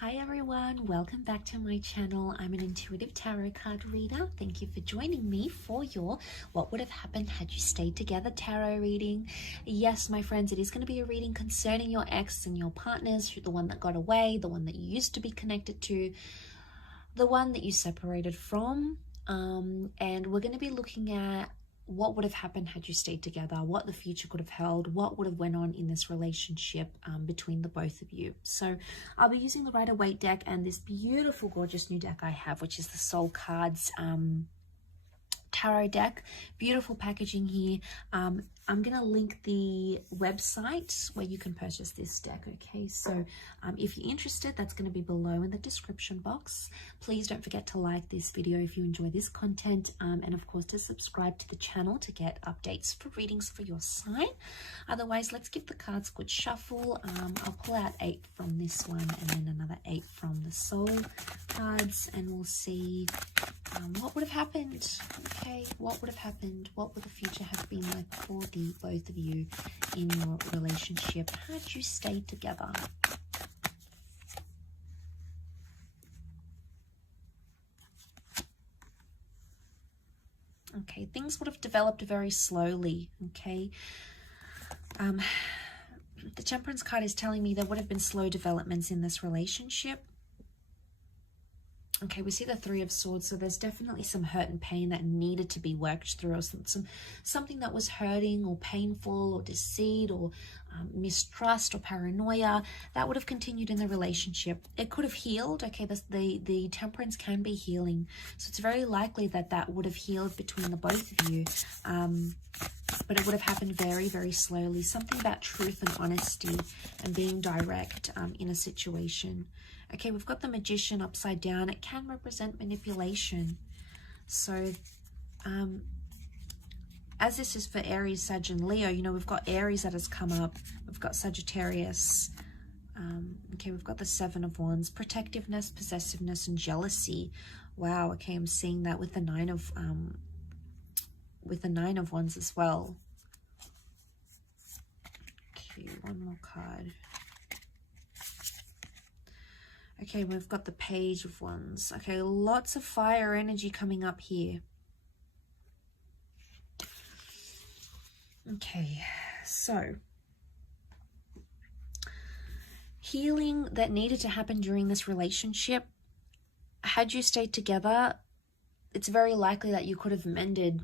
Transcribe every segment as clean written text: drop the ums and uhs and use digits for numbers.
Hi everyone, welcome back to my channel. I'm an intuitive tarot card reader. Thank you for joining me for your What Would Have Happened Had You Stayed Together tarot reading. Yes, my friends, it is going to be a reading concerning your ex and your partners, the one that got away, the one that you used to be connected to, the one that you separated from. And we're going to be looking at what would have happened had you stayed together, what the future could have held, what would have went on in this relationship between the both of you. So I'll be using the Rider-Waite deck and this beautiful, gorgeous new deck I have, which is the Soul Cards tarot deck. Beautiful packaging here. I'm going to link the website where you can purchase this deck, okay? So if you're interested, that's going to be below in the description box. Please don't forget to like this video if you enjoy this content, and of course to subscribe to the channel to get updates for readings for your sign. Otherwise, let's give the cards a good shuffle. I'll pull out 8 from this one and then another 8 from the Soul Cards, and we'll see what would have happened. Okay, what would have happened? What would the future have been like for the both of you in your relationship had you stayed together? Okay, things would have developed very slowly. Okay, the Temperance card is telling me there would have been slow developments in this relationship. Okay, we see the Three of Swords, so there's definitely some hurt and pain that needed to be worked through, or something that was hurting or painful or deceit or mistrust or paranoia that would have continued in the relationship. It could have healed. Okay, the Temperance can be healing, so it's very likely that that would have healed between the both of you, but it would have happened very, very slowly. Something about truth and honesty and being direct in a situation. Okay, we've got the Magician upside down. It can represent manipulation. So, as this is for Aries, Sag, and Leo, you know, we've got Aries that has come up. We've got Sagittarius. Okay, we've got the Seven of Wands. Protectiveness, possessiveness, and jealousy. Wow, okay, I'm seeing that with the Nine of Wands as well. Okay, one more card. Okay, we've got the Page of Wands. Okay, lots of fire energy coming up here. Okay, so healing that needed to happen during this relationship. Had you stayed together, it's very likely that you could have mended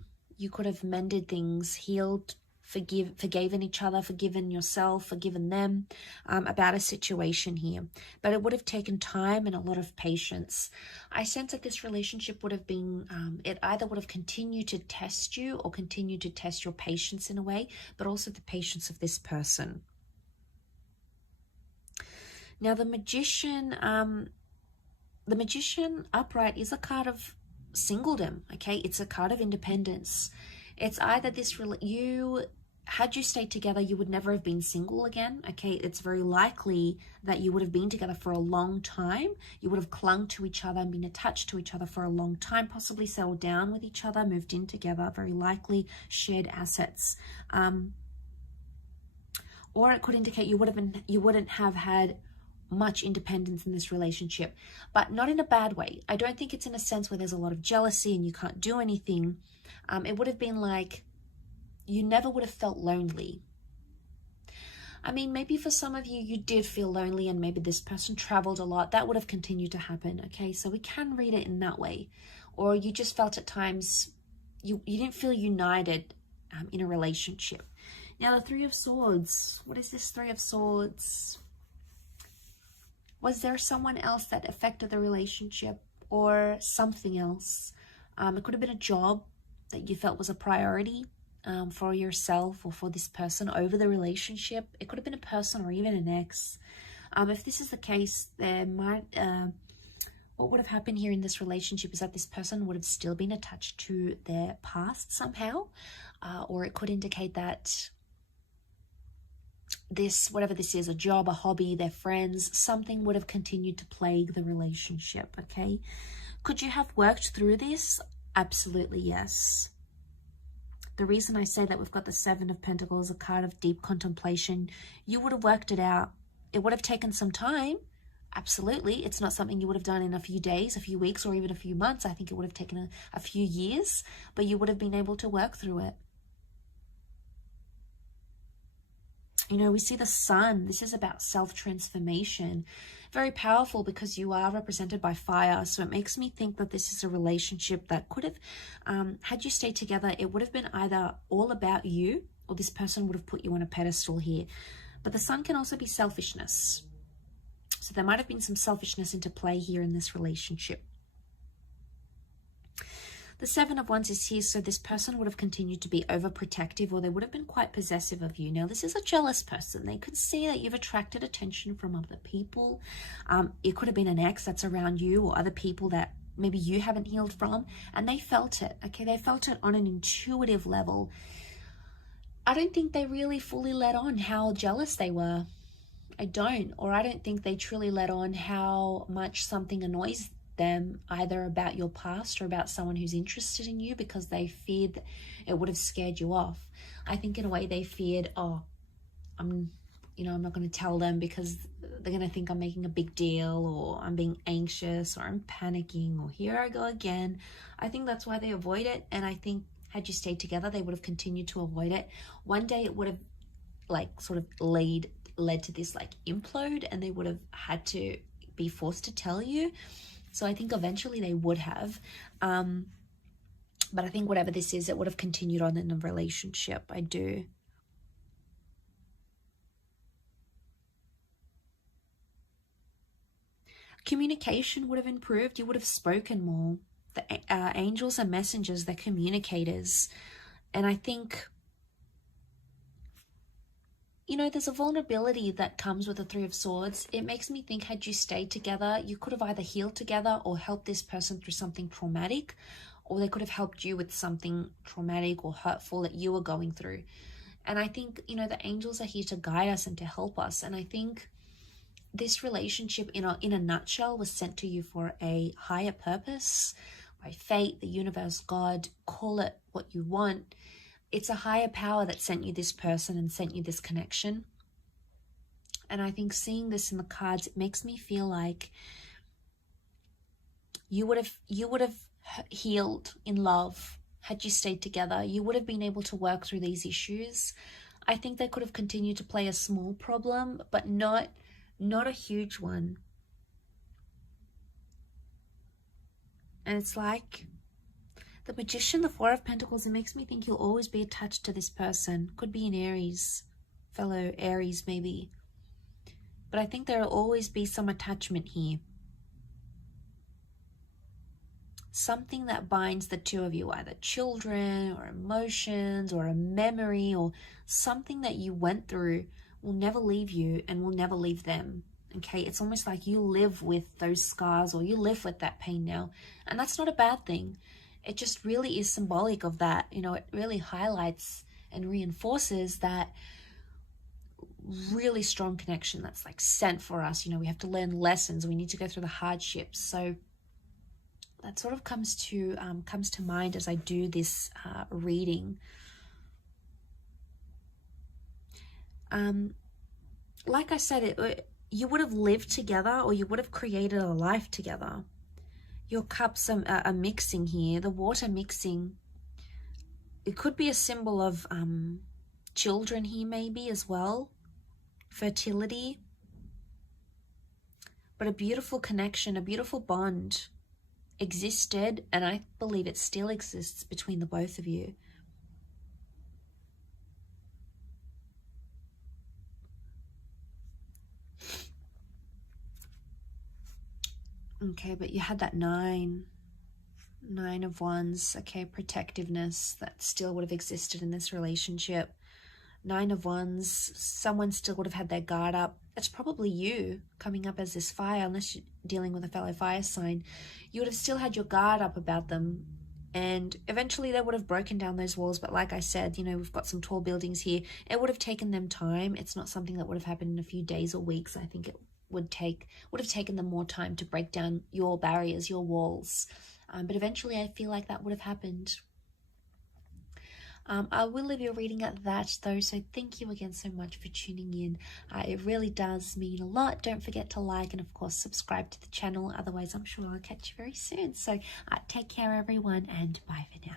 things, healed, forgiven each other, forgiven yourself, forgiven them about a situation here. But it would have taken time and a lot of patience. I sense that this relationship would have been, it either would have continued to test you or continued to test your patience in a way, but also the patience of this person. Now the Magician upright is a card of singledom, okay? It's a card of independence. It's either had you stayed together, you would never have been single again, okay? It's very likely that you would have been together for a long time. You would have clung to each other and been attached to each other for a long time, possibly settled down with each other, moved in together, very likely shared assets. Or it could indicate you wouldn't have had much independence in this relationship, but not in a bad way. I don't think it's in a sense where there's a lot of jealousy and you can't do anything. It would have been like you never would have felt lonely. I mean, maybe for some of you, you did feel lonely and maybe this person traveled a lot. That would have continued to happen, okay? So we can read it in that way. Or you just felt at times you didn't feel united in a relationship. Now, the Three of Swords. What is this Three of Swords? Was there someone else that affected the relationship or something else? It could have been a job that you felt was a priority for yourself or for this person over the relationship. It could have been a person or even an ex. If this is the case, there might what would have happened here in this relationship is that this person would have still been attached to their past somehow, or it could indicate that this, whatever this is, a job, a hobby, their friends, something would have continued to plague the relationship, okay? Could you have worked through this? Absolutely, yes. The reason I say that we've got the Seven of Pentacles, a card of deep contemplation, you would have worked it out. It would have taken some time. Absolutely. It's not something you would have done in a few days, a few weeks, or even a few months. I think it would have taken a few years, but you would have been able to work through it. You know, we see the sun. This is about self-transformation. Very powerful because you are represented by fire. So it makes me think that this is a relationship that could have, had you stayed together, it would have been either all about you or this person would have put you on a pedestal here. But the sun can also be selfishness. So there might have been some selfishness into play here in this relationship. The Seven of Wands is here, so this person would have continued to be overprotective, or they would have been quite possessive of you. Now, this is a jealous person. They could see that you've attracted attention from other people. It could have been an ex that's around you or other people that maybe you haven't healed from, and they felt it, okay? They felt it on an intuitive level. I don't think they really fully let on how jealous they were. I don't think they truly let on how much something annoys them, either about your past or about someone who's interested in you, because they feared that it would have scared you off. I think in a way they feared, oh, I'm not going to tell them because they're going to think I'm making a big deal, or I'm being anxious, or I'm panicking, or here I go again. I think that's why they avoid it. And I think had you stayed together, they would have continued to avoid it. One day it would have like sort of led to this like implode, and they would have had to be forced to tell you. So I think eventually they would have, but I think whatever this is, it would have continued on in a relationship. I do. Communication would have improved. You would have spoken more. The angels are messengers, they're communicators. And I think, you know, there's a vulnerability that comes with the Three of Swords. It makes me think, had you stayed together, you could have either healed together or helped this person through something traumatic, or they could have helped you with something traumatic or hurtful that you were going through. And I think, you know, the angels are here to guide us and to help us. And I think this relationship, in a nutshell, was sent to you for a higher purpose, by fate, the universe, God, call it what you want. It's a higher power that sent you this person and sent you this connection. And I think seeing this in the cards, it makes me feel like you would have healed in love had you stayed together. You would have been able to work through these issues. I think they could have continued to play a small problem, but not a huge one. And it's like the Magician, the Four of Pentacles, it makes me think you'll always be attached to this person. Could be an Aries, fellow Aries maybe. But I think there'll always be some attachment here. Something that binds the two of you, either children or emotions or a memory or something that you went through will never leave you and will never leave them. Okay, it's almost like you live with those scars, or you live with that pain now. And that's not a bad thing. It just really is symbolic of that. You know, it really highlights and reinforces that really strong connection that's like sent for us. You know, we have to learn lessons. We need to go through the hardships. So that sort of comes to mind as I do this reading. Like I said, you would have lived together, or you would have created a life together. Your cups are mixing here, the water mixing. It could be a symbol of children here maybe as well, fertility. But a beautiful connection, a beautiful bond existed, and I believe it still exists between the both of you. Okay, but you had that nine of Wands. Okay, protectiveness that still would have existed in this relationship. Nine of Wands, someone still would have had their guard up. It's probably you coming up as this fire, unless you're dealing with a fellow fire sign. You would have still had your guard up about them, and eventually they would have broken down those walls. But like I said, you know, we've got some tall buildings here. It would have taken them time. It's not something that would have happened in a few days or weeks. I think it would have taken them more time to break down your barriers, your walls. But eventually I feel like that would have happened. I will leave your reading at that though, so thank you again so much for tuning in. It really does mean a lot. Don't forget to like and of course subscribe to the channel, otherwise I'm sure I'll catch you very soon. So take care everyone, and bye for now.